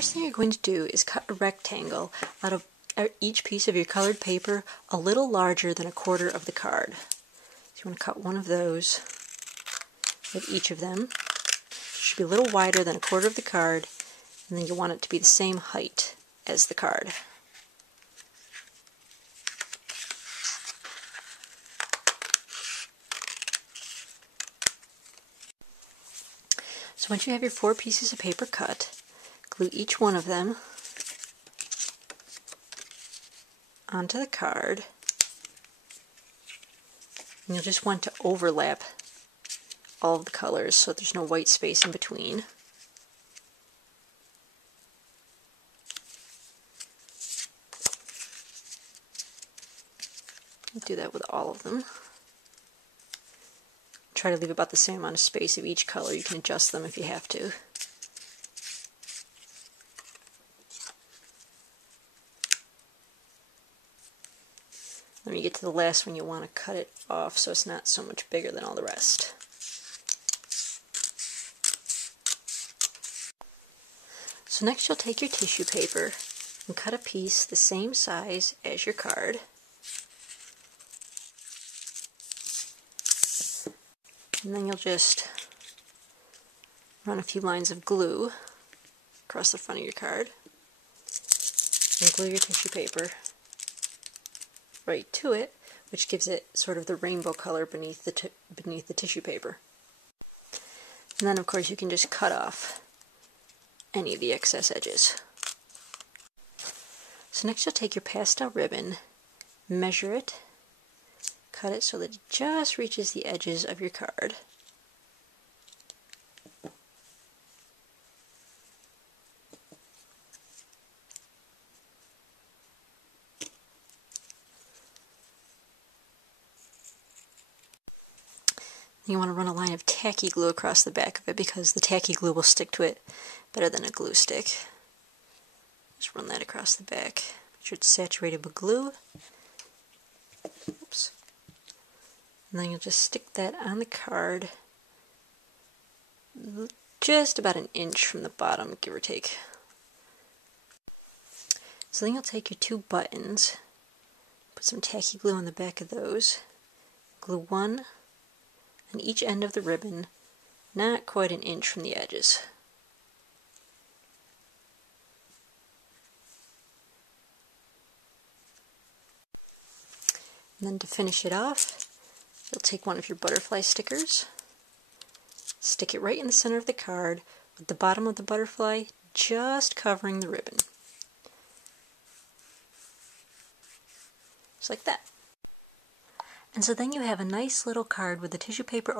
first thing you're going to do is cut a rectangle out of each piece of your colored paper a little larger than a quarter of the card. So you want to cut one of those with each of them. It should be a little wider than a quarter of the card, and then you want it to be the same height as the card. So once you have your 4 pieces of paper cut, glue each one of them onto the card. And you'll just want to overlap all of the colors so there's no white space in between. Do that with all of them. Try to leave about the same amount of space of each color. You can adjust them if you have to. When you get to the last one, you want to cut it off so it's not so much bigger than all the rest. So next you'll take your tissue paper and cut a piece the same size as your card. And then you'll just run a few lines of glue across the front of your card and glue your tissue paper right to it, which gives it sort of the rainbow color beneath the tissue paper. And then of course you can just cut off any of the excess edges. So next you'll take your pastel ribbon, measure it, cut it so that it just reaches the edges of your card. You want to run a line of tacky glue across the back of it because the tacky glue will stick to it better than a glue stick. Just run that across the back. Make sure it's saturated with glue. Oops. And then you'll just stick that on the card just about an inch from the bottom, give or take. So then you'll take your 2 buttons, put some tacky glue on the back of those, glue one on each end of the ribbon, not quite an inch from the edges. And then to finish it off, you'll take one of your butterfly stickers, stick it right in the center of the card with the bottom of the butterfly just covering the ribbon. Just like that. And so then you have a nice little card with the tissue paper